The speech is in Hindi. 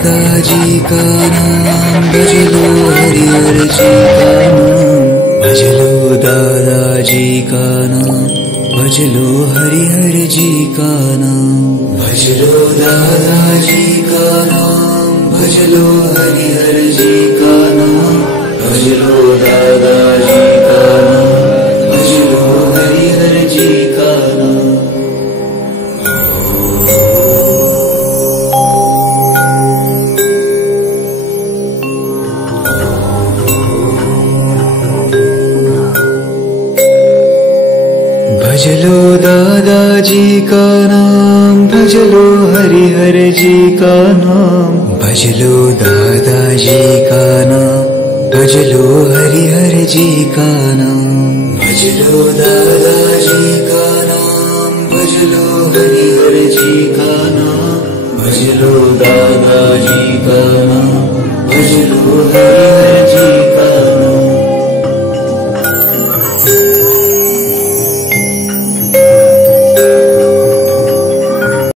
दादाजी का नाम, भज लो हरि हर जी का नाम। भज लो दादाजी का नाम, भज लो हरि हर जी का नाम। भज लो दादाजी का नाम, भज लो हरि हर जी का नाम। भज लो दादाजी का नाम, भज लो हरि हर जी का नाम। भज लो दादाजी का नाम, भज लो हरि हर जी का नाम। भज लो दादाजी का नाम, भज लो हरि हर जी का नाम। भज लो दादाजी का नाम, भज लो हरि हर जी का नाम। भज लो दादा